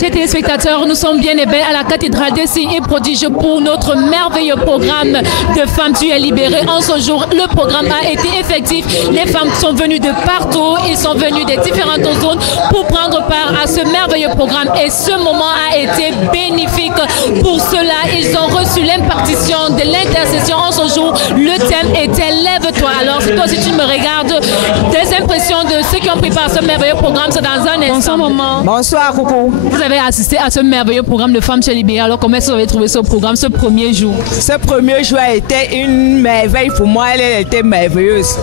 Chers téléspectateurs, nous sommes bien et bien à la cathédrale des signes et prodiges pour notre merveilleux programme de Femmes Tu es libérée. En ce jour, le programme a été effectif. Les femmes sont venues de partout, ils sont venus des différentes zones pour prendre part à ce merveilleux programme. Et ce moment a été bénéfique pour cela. Ils ont reçu l'impartition de l'intercession. En ce jour, le thème était Lève-toi. Alors, si toi aussi tu me regardes, des impressions de ceux qui ont pris part à ce merveilleux programme, c'est dans un instant. Bonsoir, maman. Bonsoir, coucou. Vous avez assisté à ce merveilleux programme de Femmes Tu es libérée. Alors, comment est-ce que vous avez trouvé ce programme, ce premier jour? Ce premier jour a été une merveille pour moi. Elle a été merveilleuse.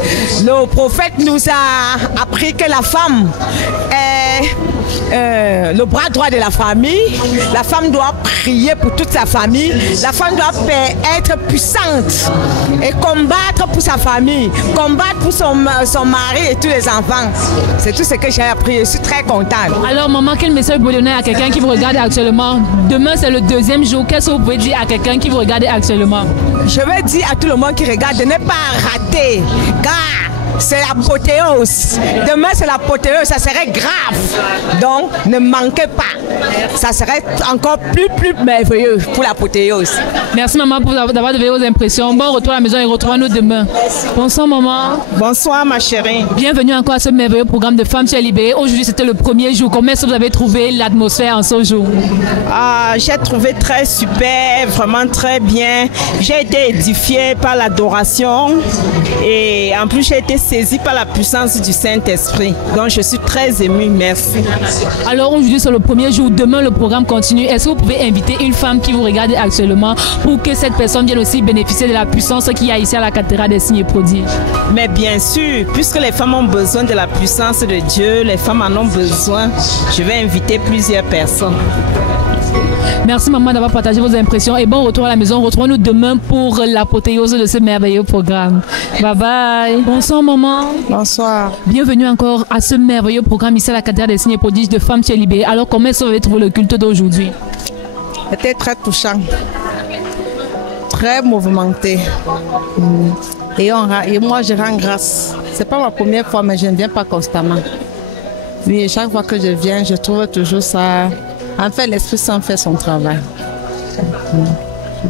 Le prophète nous a appris que la femme est le bras droit de la famille. La femme doit prier pour toute sa famille. La femme doit être puissante et combattre pour sa famille, combattre pour son mari et tous les enfants. C'est tout ce que j'ai appris. Je suis très contente. Alors, maman, quel message vous donnez à quelqu'un qui vous regarde actuellement? Demain, c'est le deuxième jour. Qu'est-ce que vous pouvez dire à quelqu'un qui vous regarde actuellement? Je vais dire à tout le monde qui regarde de ne pas rater, car c'est l'apothéose. Demain, c'est l'apothéose. Ça serait grave. Donc, ne manquez pas. Ça serait encore plus merveilleux pour l'apothéose. Merci, maman, d'avoir donné vos impressions. Bon retour à la maison et retrouvons-nous demain. Bonsoir, maman. Bonsoir, ma chérie. Bienvenue encore à ce merveilleux programme de Femmes Tu es libérée. Aujourd'hui, c'était le premier jour. Comment est-ce que vous avez trouvé l'atmosphère en ce jour? J'ai trouvé très super, vraiment très bien. J'ai été édifiée par l'adoration et en plus, j'ai été saisie par la puissance du Saint-Esprit. Donc, je suis très émue. Merci. Alors, aujourd'hui, c'est le premier jour. Demain, le programme continue. Est-ce que vous pouvez inviter une femme qui vous regarde actuellement pour que cette personne vienne aussi bénéficier de la puissance qu'il y a ici à la cathédrale des signes et prodiges? Mais bien sûr, puisque les femmes ont besoin de la puissance de Dieu, les femmes en ont besoin, je vais inviter plusieurs personnes. Merci, maman, d'avoir partagé vos impressions et bon retour à la maison. Retrouvons-nous demain pour l'apothéose de ce merveilleux programme. Bye bye. Bonsoir, maman. Bonsoir. Bienvenue encore à ce merveilleux programme ici à la cathédrale des signes et prodiges de Femmes Tu es libérée. Alors, comment est-ce que vous avez trouvé le culte d'aujourd'hui? C'était très touchant, très mouvementé. Et moi, je rends grâce. C'est pas ma première fois, mais je ne viens pas constamment. Oui, chaque fois que je viens, je trouve toujours ça. En fait, l'Esprit Saint fait son travail.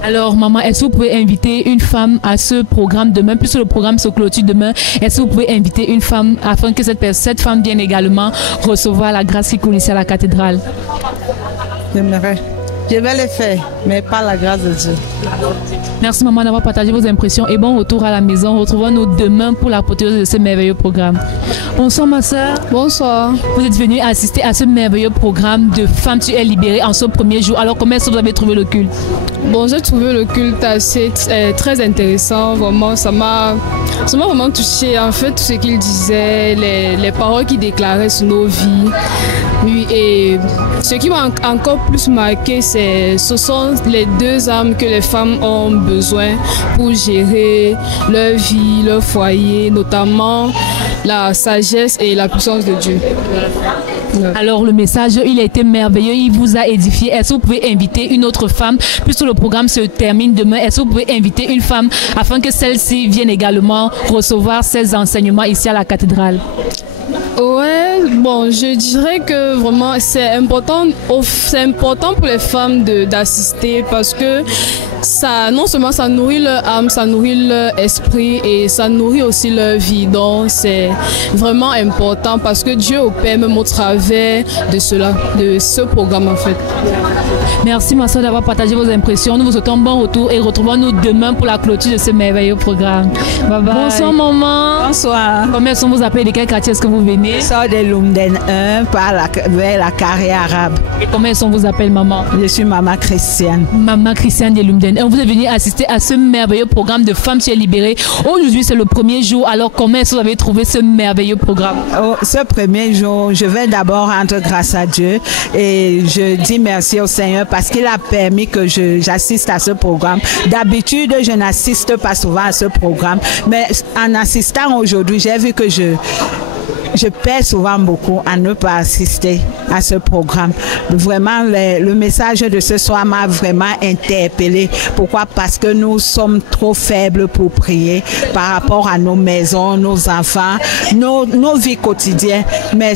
Alors, maman, est-ce que vous pouvez inviter une femme à ce programme demain, puisque le programme se clôture demain? Est-ce que vous pouvez inviter une femme afin que cette femme vienne également recevoir la grâce qui coule ici à la cathédrale? J'aimerais. Je vais le faire, mais pas la grâce de Dieu. Merci, maman, d'avoir partagé vos impressions et bon retour à la maison. Retrouvons-nous demain pour l'apothéose de ce merveilleux programme. Bonsoir, ma soeur. Bonsoir. Vous êtes venue assister à ce merveilleux programme de Femmes Tu es libérée en ce premier jour. Alors, comment est-ce que vous avez trouvé le culte? Bon, j'ai trouvé le culte assez très intéressant. Vraiment, ça m'a vraiment touché. En fait, tout ce qu'il disait, les paroles qu'il déclarait sur nos vies. Oui, et ce qui m'a encore plus marqué, ce sont les deux âmes que les femmes ont besoin pour gérer leur vie, leur foyer, notamment la sagesse et la puissance de Dieu. Alors, le message, il a été merveilleux, il vous a édifié. Est-ce que vous pouvez inviter une autre femme, puisque le programme se termine demain, est-ce que vous pouvez inviter une femme afin que celle-ci vienne également recevoir ces enseignements ici à la cathédrale? Ouais, bon, je dirais que vraiment c'est important pour les femmes d'assister parce que ça, non seulement ça nourrit leur âme, ça nourrit leur esprit et ça nourrit aussi leur vie. Donc c'est vraiment important parce que Dieu opère même au travers de cela, de ce programme en fait. Merci, ma soeur, d'avoir partagé vos impressions. Nous vous souhaitons bon retour et retrouvons-nous demain pour la clôture de ce merveilleux programme. Bye bye. Bonsoir, maman. Bonsoir. Comment sont vous appelez? De quel quartier est-ce que vous venez? Je sors de Lumden 1 vers la carrière arabe. Et comment sont vous appelez, maman? Je suis maman Christiane. Maman Christiane de Lumden 1. Vous êtes venue assister à ce merveilleux programme de Femmes Tu es libérée. Aujourd'hui, c'est le premier jour. Alors, comment est-ce que vous avez trouvé ce merveilleux programme? Ce premier jour, je vais d'abord rendre grâce à Dieu et je dis merci au Seigneur parce qu'il a permis que j'assiste à ce programme. D'habitude, je n'assiste pas souvent à ce programme, mais en assistant aujourd'hui, j'ai vu que je perds souvent beaucoup à ne pas assister à ce programme. Vraiment, le message de ce soir m'a vraiment interpellée. Pourquoi? Parce que nous sommes trop faibles pour prier par rapport à nos maisons, nos enfants, nos vies quotidiennes. Mais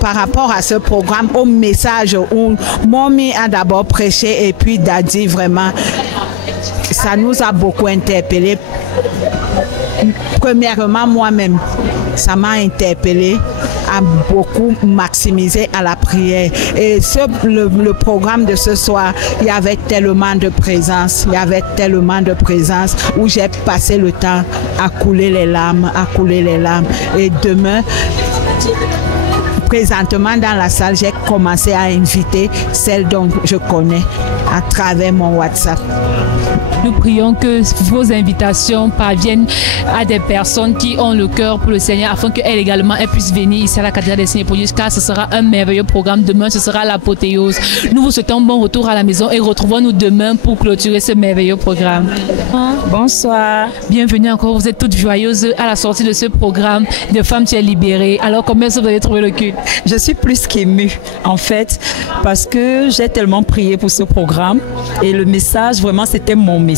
par rapport à ce programme, au message où Mommy a d'abord prêché et puis Daddy, vraiment, ça nous a beaucoup interpellés. Premièrement, moi-même, ça m'a interpellé à beaucoup maximiser à la prière. Et le programme de ce soir, il y avait tellement de présence, où j'ai passé le temps à couler les larmes, Et demain, présentement dans la salle, j'ai commencé à inviter celles dont je connais à travers mon WhatsApp. Nous prions que vos invitations parviennent à des personnes qui ont le cœur pour le Seigneur afin qu'elles également puissent venir ici à la cathédrale des signes et prodiges, car ce sera un merveilleux programme. Demain, ce sera l'apothéose. Nous vous souhaitons bon retour à la maison et retrouvons-nous demain pour clôturer ce merveilleux programme. Bonsoir. Bienvenue encore. Vous êtes toutes joyeuses à la sortie de ce programme de Femmes Tu es libérée. Alors, comment est-ce que vous avez trouvé le culte? Je suis plus qu'émue, en fait, parce que j'ai tellement prié pour ce programme et le message, vraiment, c'était mon message.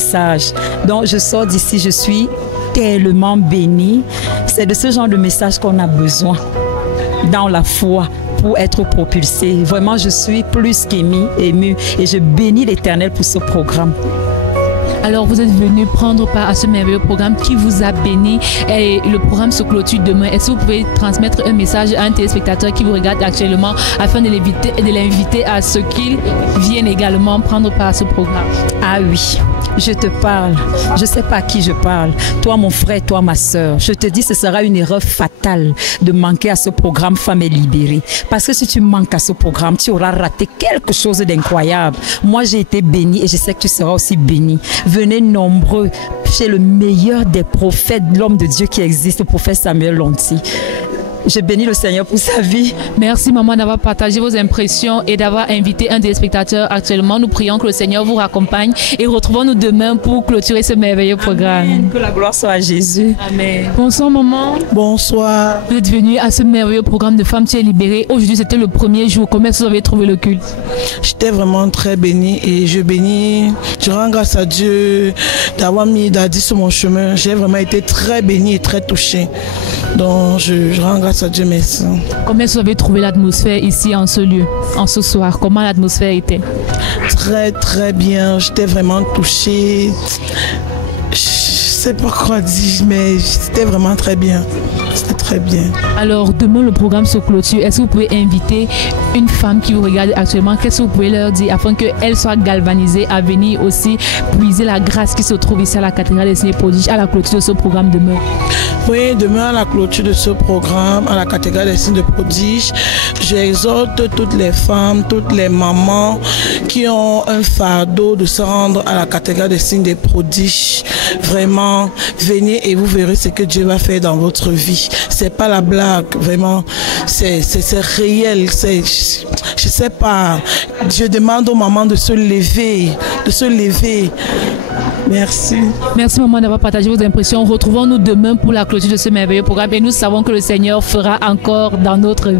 Donc, je sors d'ici, je suis tellement bénie. C'est de ce genre de message qu'on a besoin dans la foi pour être propulsé. Vraiment, je suis plus qu'émue et je bénis l'Éternel pour ce programme. Alors, vous êtes venu prendre part à ce merveilleux programme qui vous a béni et le programme se clôture demain. Est-ce que vous pouvez transmettre un message à un téléspectateur qui vous regarde actuellement afin de l'inviter à ce qu'il vienne également prendre part à ce programme? Ah oui, je te parle. Je ne sais pas à qui je parle. Toi, mon frère, toi, ma soeur. Je te dis, ce sera une erreur fatale de manquer à ce programme Femmes et libérées. Parce que si tu manques à ce programme, tu auras raté quelque chose d'incroyable. Moi, j'ai été bénie et je sais que tu seras aussi bénie. Venez nombreux chez le meilleur des prophètes, l'homme de Dieu qui existe, le prophète Samuel Lonti. Je bénis le Seigneur pour sa vie. Merci maman d'avoir partagé vos impressions et d'avoir invité un des spectateurs actuellement. Nous prions que le Seigneur vous raccompagne et retrouvons-nous demain pour clôturer ce merveilleux programme. Amen. Que la gloire soit à Jésus. Amen. Bonsoir maman. Bonsoir. Vous êtes venue à ce merveilleux programme de Femmes Tu es libérée. Aujourd'hui c'était le premier jour. Comment est-ce que vous avez trouvé le culte? J'étais vraiment très bénie et je rends grâce à Dieu d'avoir mis Daddy sur mon chemin. J'ai vraiment été très bénie et très touchée. Donc je rends grâce à Dieu, merci. Comment est-ce que vous avez trouvé l'atmosphère ici en ce lieu, en ce soir? Comment l'atmosphère était? Très très bien, j'étais vraiment touchée. Je sais pas quoi dire, mais c'était vraiment très bien. C'était très bien. Alors demain le programme se clôture. Est-ce que vous pouvez inviter une femme qui vous regarde actuellement? Qu'est-ce que vous pouvez leur dire afin qu'elle soit galvanisée à venir aussi puiser la grâce qui se trouve ici à la cathédrale des signes et prodiges à la clôture de ce programme demain? Oui, demain à la clôture de ce programme à la cathédrale des signes et prodiges, j'exhorte toutes les femmes, toutes les mamans qui ont un fardeau de se rendre à la cathédrale des signes et prodiges. Vraiment, venez et vous verrez ce que Dieu va faire dans votre vie. C'est pas la blague, vraiment, c'est réel. Je sais pas. Je demande aux mamans de se lever, Merci. Merci maman d'avoir partagé vos impressions. Retrouvons-nous demain pour la clôture de ce merveilleux programme et nous savons que le Seigneur fera encore dans notre vie.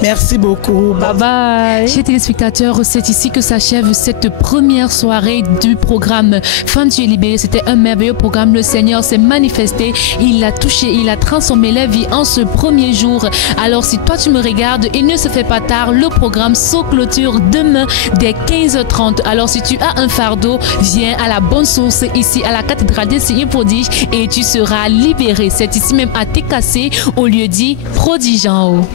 Merci beaucoup. Bye bye. Chers téléspectateurs, c'est ici que s'achève cette première soirée du programme Femmes Tu es libérée. C'était un merveilleux programme. Le Seigneur s'est manifesté, il a touché, il a transformé la vie en ce premier jour. Alors si toi tu me regardes, il ne se fait pas tard, le programme se clôture demain dès 15h30. Alors si tu as un fardeau, viens à la bonne source ici à la cathédrale des signes et prodiges et tu seras libéré. C'est ici même à TKC au lieu dit Prodige en haut.